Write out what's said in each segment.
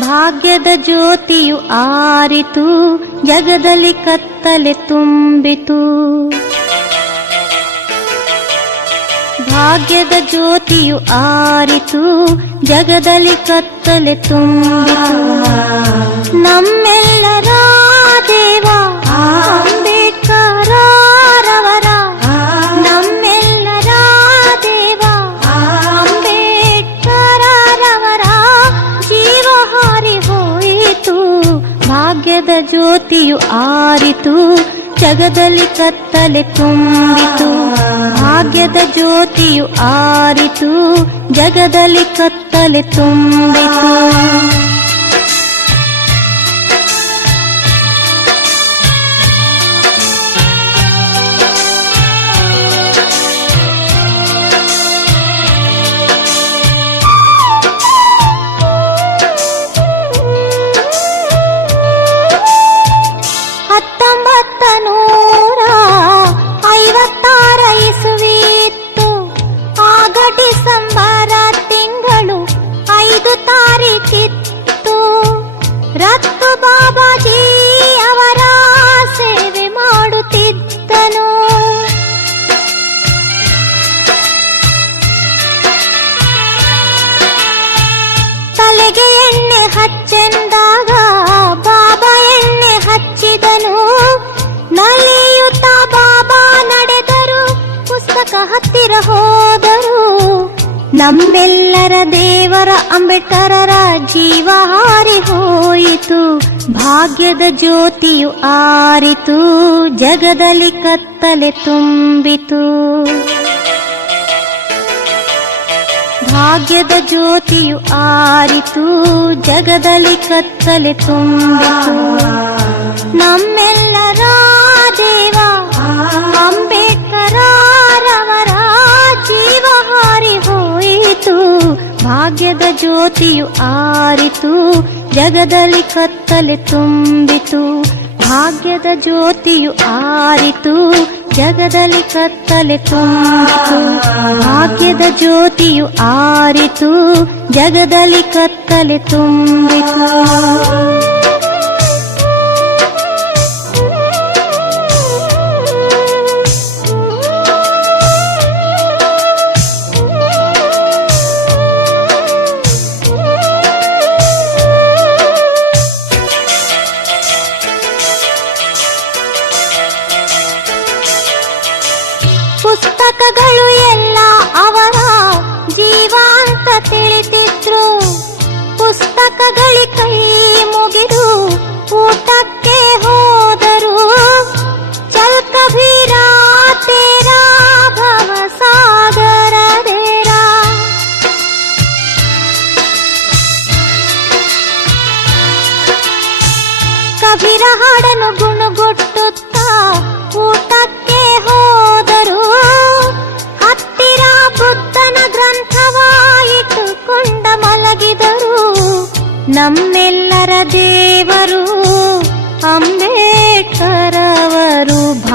ಭಾಗ್ಯದ ಜ್ಯೋತಿಯು ಆರಿತು ಜಗದಲ್ಲಿ ಕತ್ತಲೆ ತುಂಬಿತು. ಭಾಗ್ಯದ ಜ್ಯೋತಿಯು ಆರಿತು ಜಗದಲ್ಲಿ ಕತ್ತಲೆ ತುಂಬಿತು. ನಮ್ಮೆಲ್ಲರ ದೇವ ಭಾಗ್ಯದ ಜ್ಯೋತಿಯು ಆರಿತು ಜಗದಲ್ಲಿ ಕತ್ತಲೆ ತುಂಬಿತು. ಭಾಗ್ಯದ ಜ್ಯೋತಿಯು ಆರಿತು ಜಗದಲ್ಲಿ ಕತ್ತಲೆ ತುಂಬಿತು. ಹಚ್ಚೆಂದಾಗ ಬಾಬಾ ಎಣ್ಣೆ ಹಚ್ಚಿದನು. ನಲಿಯುತ್ತ ಬಾಬಾ ನಡೆದರು, ಪುಸ್ತಕ ಹತ್ತಿರ ಹೋದರು. ನಮ್ಮೆಲ್ಲರ ದೇವರ ಅಂಬೇಡ್ಕರರ ಜೀವ ಹಾರಿ ಹೋಯಿತು, ಭಾಗ್ಯದ ಜ್ಯೋತಿಯು ಆರಿತು, ಜಗದಲ್ಲಿ ಕತ್ತಲೆ ತುಂಬಿತು. ಭಾಗ್ಯದ ಜ್ಯೋತಿಯು ಆರಿತು, ಜಗದಲ್ಲಿ ಕತ್ತಲೆ ತುಂಬಿತು. ನಮ್ಮೆಲ್ಲರ ದೇವ ಅಂಬೇಡ್ಕರವರ ಜೀವ ಹಾರಿ ಹೋಯಿತು. ಭಾಗ್ಯದ ಜ್ಯೋತಿಯು ಆರಿತು, ಜಗದಲ್ಲಿ ಕತ್ತಲೆ ತುಂಬಿತು. ಭಾಗ್ಯದ ಜ್ಯೋತಿಯು ಆರಿತು ಜಗದಲ್ಲಿ ಕತ್ತಲೆ ತುಂಬಿತು ಭಾಗ್ಯದ ಜ್ಯೋತಿಯು ಆರಿತು ಜಗದಲ್ಲಿ ಕತ್ತಲೆ ತುಂಬಿತು. ಪುಸ್ತಕಗಳು ಎಲ್ಲ ಅವರ ಜೀವಾಂತ ತಿಳಿತಿದ್ರು ಪುಸ್ತಕಗಳಿ ಕೈ ಮುಗಿದು ಊಟಕ್ಕೆ ಹೋದರು. ಚಲ್ ಕಬೀರ ತೇರಾ ಭವ ಸಾಗರ ದೇರಾ ಕಬೀರ ಹಾಡನ್ನು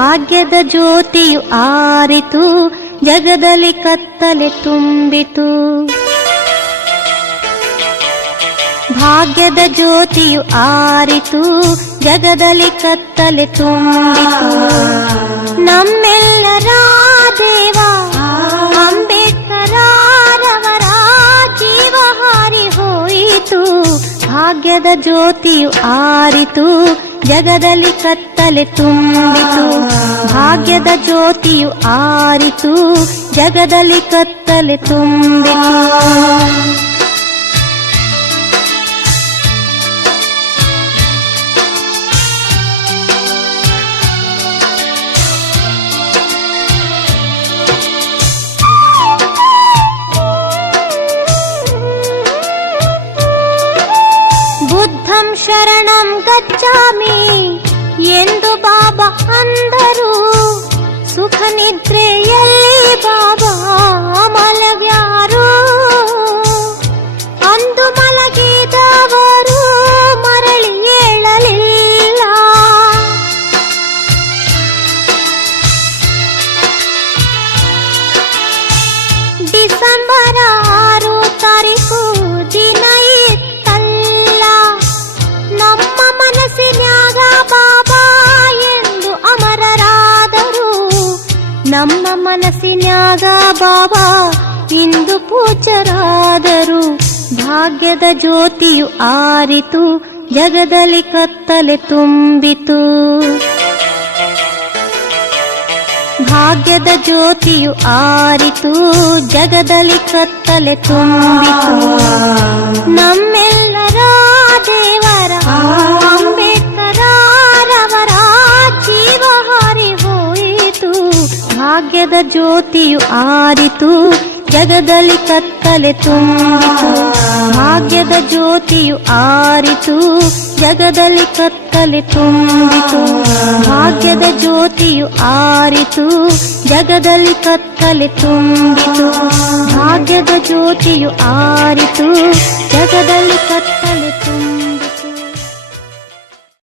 ಭಾಗ್ಯದ ಜ್ಯೋತಿಯು ಆರಿತು, ಜಗದಲ್ಲಿ ಕತ್ತಲೆ ತುಂಬಿತು. ಭಾಗ್ಯದ ಜ್ಯೋತಿಯು ಆರಿತು, ಜಗದಲ್ಲಿ ಕತ್ತಲೆ ತುಂಬಿತು. ನಮ್ಮೆಲ್ಲರ ದೇವ, ಅಂಬೇಡ್ಕರವರ ಜೀವ ಹಾರಿ ಹೋಯಿತು. ಭಾಗ್ಯದ ಜ್ಯೋತಿಯು ಆರಿತು ಜಗದಲ್ಲಿ ಕತ್ತಲೆ ತುಂಬಿತು ಭಾಗ್ಯದ ಜ್ಯೋತಿಯು ಆರಿತು ಜಗದಲ್ಲಿ ಕತ್ತಲೆ ತುಂಬಿತು. ಶರಣಂ ಗಚ್ಚಾಮಿ ಎಂದು ಬಾಬಾ ಅಂದರು ಸುಖ ನಿದ್ರೆಯಲ್ಲಿ ಬಾಬಾ ನಮ್ಮ ಮನಸ್ಸಿನ್ಯಾಗ ಬಾಬಾ ಇಂದು ಪೂಜರಾದರು ಭಾಗ್ಯದ ಜ್ಯೋತಿಯು ಆರಿತು, ಜಗದಲ್ಲಿ ಕತ್ತಲೆ ತುಂಬಿತು. ಭಾಗ್ಯದ ಜ್ಯೋತಿಯು ಆರಿತು, ಜಗದಲ್ಲಿ ಕತ್ತಲೆ ತುಂಬಿತು. ನಮ್ಮ ಭಾಗ್ಯದ ಜ್ಯೋತಿಯು ಆರಿತು, ಜಗದಲ್ಲಿ ಕತ್ತಲೆ ತುಂಬಿತು. ಭಾಗ್ಯದ ಜ್ಯೋತಿಯು ಆರಿತು, ಜಗದಲ್ಲಿ ಕತ್ತಲೆ ತುಂಬಿತು. ಭಾಗ್ಯದ ಜ್ಯೋತಿಯು ಆರಿತು, ಜಗದಲ್ಲಿ ಕತ್ತಲೆ ತುಂಬಿತು. ಭಾಗ್ಯದ ಜ್ಯೋತಿಯು ಆರಿತು, ಜಗದಲ್ಲಿ ಕತ್ತಲೆ